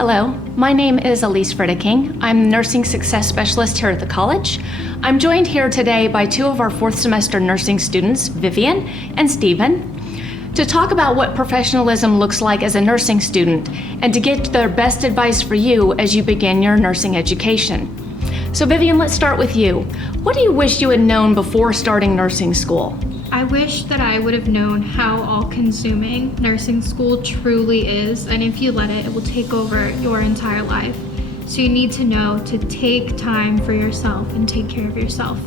Hello, my name is Elise Fredeking. I'm the Nursing Success Specialist here at the college. I'm joined here today by two of our fourth semester nursing students, Vivian and Stephen, to talk about what professionalism looks like as a nursing student and to get their best advice for you as you begin your nursing education. So Vivian, let's start with you. What do you wish you had known before starting nursing school? I wish that I would have known how all-consuming nursing school truly is, and if you let it, it will take over your entire life. So you need to know to take time for yourself and take care of yourself.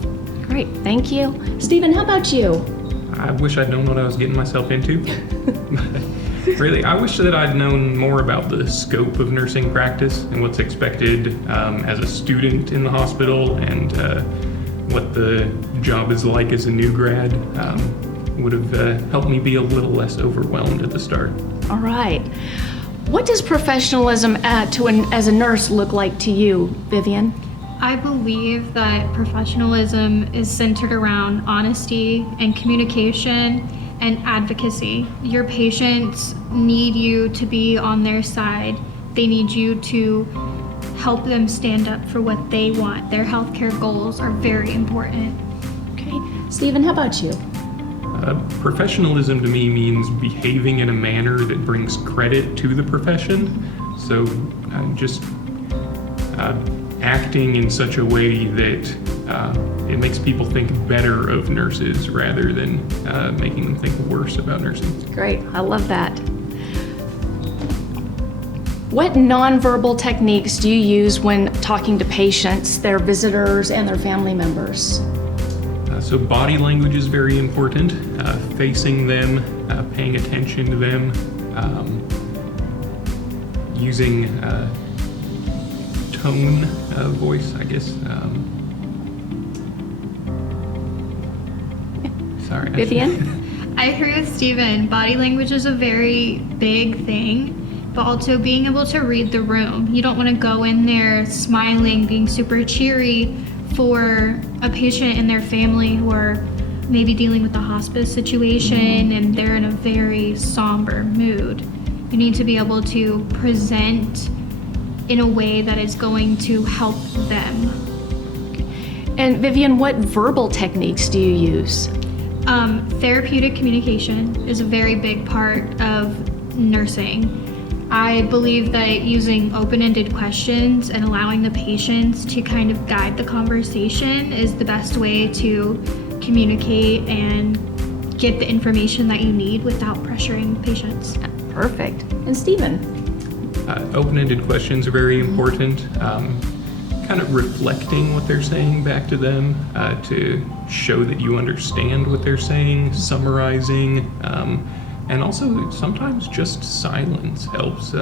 Great, thank you. Stephen, how about you? I wish I'd known what I was getting myself into. Really, I wish that I'd known more about the scope of nursing practice and what's expected as a student in the hospital and what the job is like as a new grad. Would have helped me be a little less overwhelmed at the start. All right. What does professionalism as a nurse look like to you, Vivian? I believe that professionalism is centered around honesty and communication and advocacy. Your patients need you to be on their side. They need you to help them stand up for what they want. Their healthcare goals are very important. Okay. Stephen, how about you? Professionalism to me means behaving in a manner that brings credit to the profession. So just acting in such a way that it makes people think better of nurses rather than making them think worse about nursing. Great, I love that. What nonverbal techniques do you use when talking to patients, their visitors, and their family members? So body language is very important. Facing them, paying attention to them, using tone of voice, I guess. Sorry. Vivian? I agree with Stephen. Body language is a very big thing, but also being able to read the room. You don't want to go in there smiling, being super cheery for a patient and their family who are maybe dealing with a hospice situation and they're in a very somber mood. You need to be able to present in a way that is going to help them. And Vivian, what verbal techniques do you use? Therapeutic communication is a very big part of nursing. I believe that using open-ended questions and allowing the patients to kind of guide the conversation is the best way to communicate and get the information that you need without pressuring patients. Perfect. And Stephen? Open-ended questions are very important. Kind of reflecting what they're saying back to them to show that you understand what they're saying, summarizing, and also sometimes just silence helps.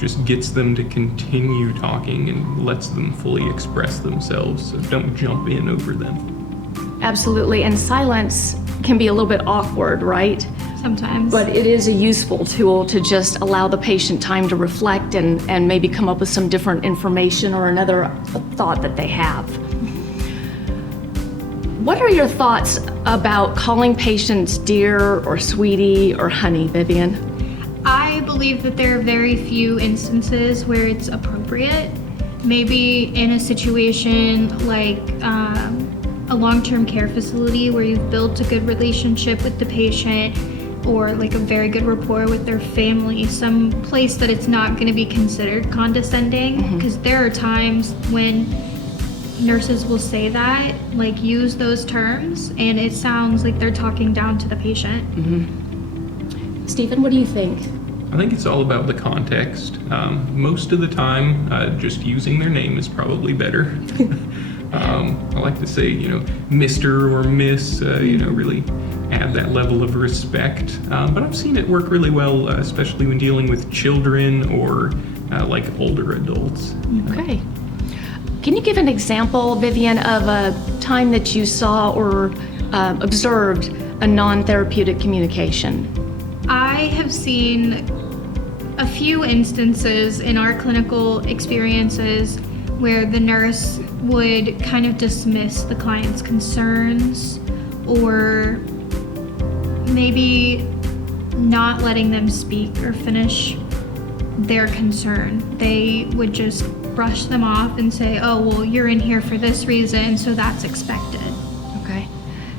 Just gets them to continue talking and lets them fully express themselves, so don't jump in over them. Absolutely, and silence can be a little bit awkward, right? Sometimes. But it is a useful tool to just allow the patient time to reflect and maybe come up with some different information or another thought that they have. What are your thoughts about calling patients dear or sweetie or honey, Vivian? I believe that there are very few instances where it's appropriate. Maybe in a situation like a long-term care facility where you've built a good relationship with the patient or like a very good rapport with their family, some place that it's not going to be considered condescending, because there are times when nurses will say that, like use those terms, and it sounds like they're talking down to the patient. Stephen, what do you think? I think it's all about the context. Most of the time, just using their name is probably better. I like to say, Mr. or Miss, really add that level of respect. But I've seen it work really well, especially when dealing with children or like older adults. Okay. Can you give an example, Vivian, of a time that you saw or observed a non-therapeutic communication? I have seen a few instances in our clinical experiences where the nurse would kind of dismiss the client's concerns or maybe not letting them speak or finish their concern. They would just brush them off and say, oh, well, you're in here for this reason, so that's expected. Okay.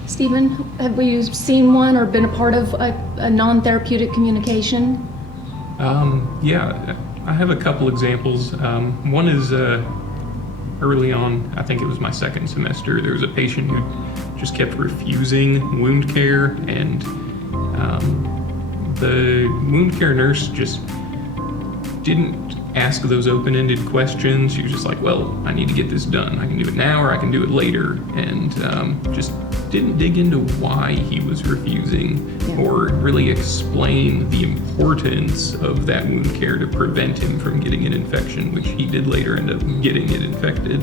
Stephen, have you seen one or been a part of a non-therapeutic communication? Yeah, I have a couple examples. One is early on, I think it was my second semester, there was a patient who just kept refusing wound care, and the wound care nurse just didn't ask those open-ended questions. She was just like, well, I need to get this done. I can do it now or I can do it later. And just didn't dig into why he was refusing or really explain the importance of that wound care to prevent him from getting an infection, which he did later end up getting it infected.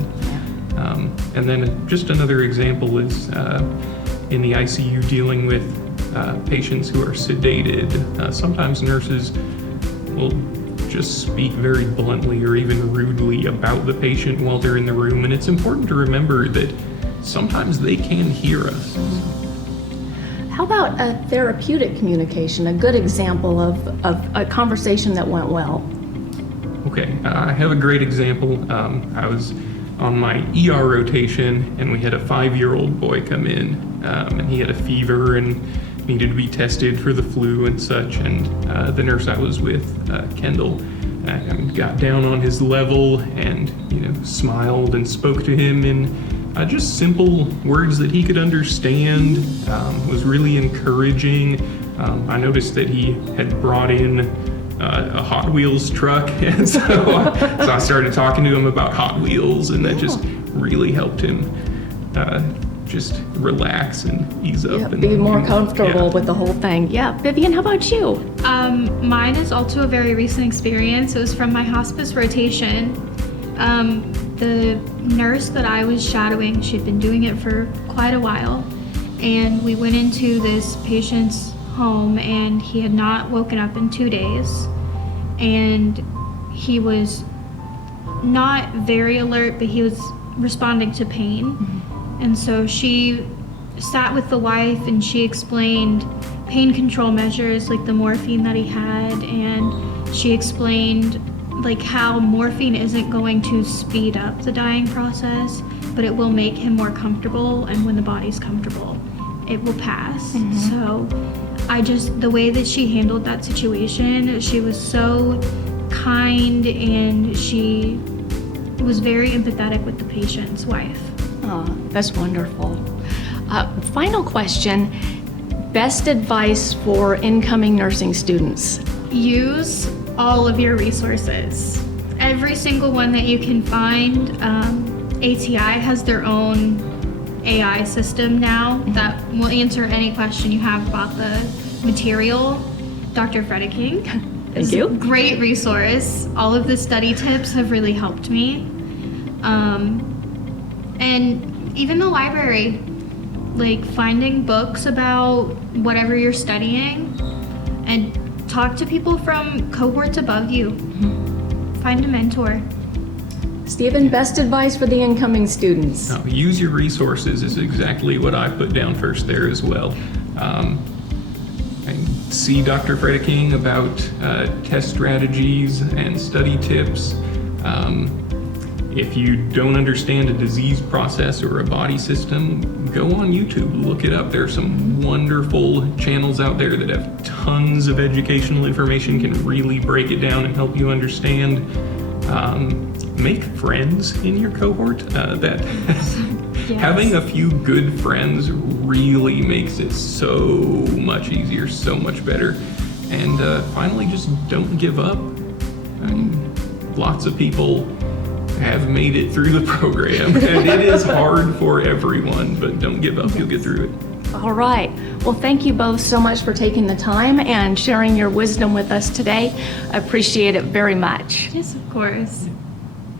And then just another example is in the ICU dealing with patients who are sedated. Sometimes nurses will just speak very bluntly or even rudely about the patient while they're in the room, and it's important to remember that sometimes they can hear us. How about a therapeutic communication, a good example of a conversation that went well? Okay, I have a great example. I was on my ER rotation, and we had a 5-year-old boy come in, and he had a fever and needed to be tested for the flu and such, and the nurse I was with, Kendall, got down on his level and smiled and spoke to him in just simple words that he could understand. Was really encouraging. I noticed that he had brought in a Hot Wheels truck, and so I started talking to him about Hot Wheels, and that just really helped him just relax and ease up. Be more comfortable with the whole thing. Yeah, Vivian, how about you? Mine is also a very recent experience. It was from my hospice rotation. The nurse that I was shadowing, she'd been doing it for quite a while, and we went into this patient's home, and he had not woken up in 2 days, and he was not very alert, but he was responding to pain. And so she sat with the wife and she explained pain control measures like the morphine that he had, and she explained like how morphine isn't going to speed up the dying process, but it will make him more comfortable, and when the body's comfortable, it will pass. So the way that she handled that situation, she was so kind, and she was very empathetic with the patient's wife. Oh, that's wonderful. Final question, best advice for incoming nursing students? Use all of your resources. Every single one that you can find. ATI has their own AI system now that will answer any question you have about the material. Dr. Fredeking is a great resource. All of the study tips have really helped me. And even the library, like finding books about whatever you're studying, and talk to people from cohorts above you. Find a mentor. Stephen, best advice for the incoming students? Use your resources is exactly what I put down first there as well. And see Dr. Fredeking about test strategies and study tips. If you don't understand a disease process or a body system, go on YouTube, look it up. There are some wonderful channels out there that have tons of educational information, can really break it down and help you understand. Make friends in your cohort. Having a few good friends really makes it so much easier, so much better. And finally, just don't give up. Lots of people have made it through the program, and it is hard for everyone, but don't give up, you'll get through it. All right. Well, thank you both so much for taking the time and sharing your wisdom with us today. I appreciate it very much. Yes, of course.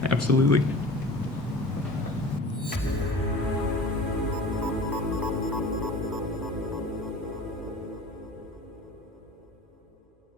Absolutely.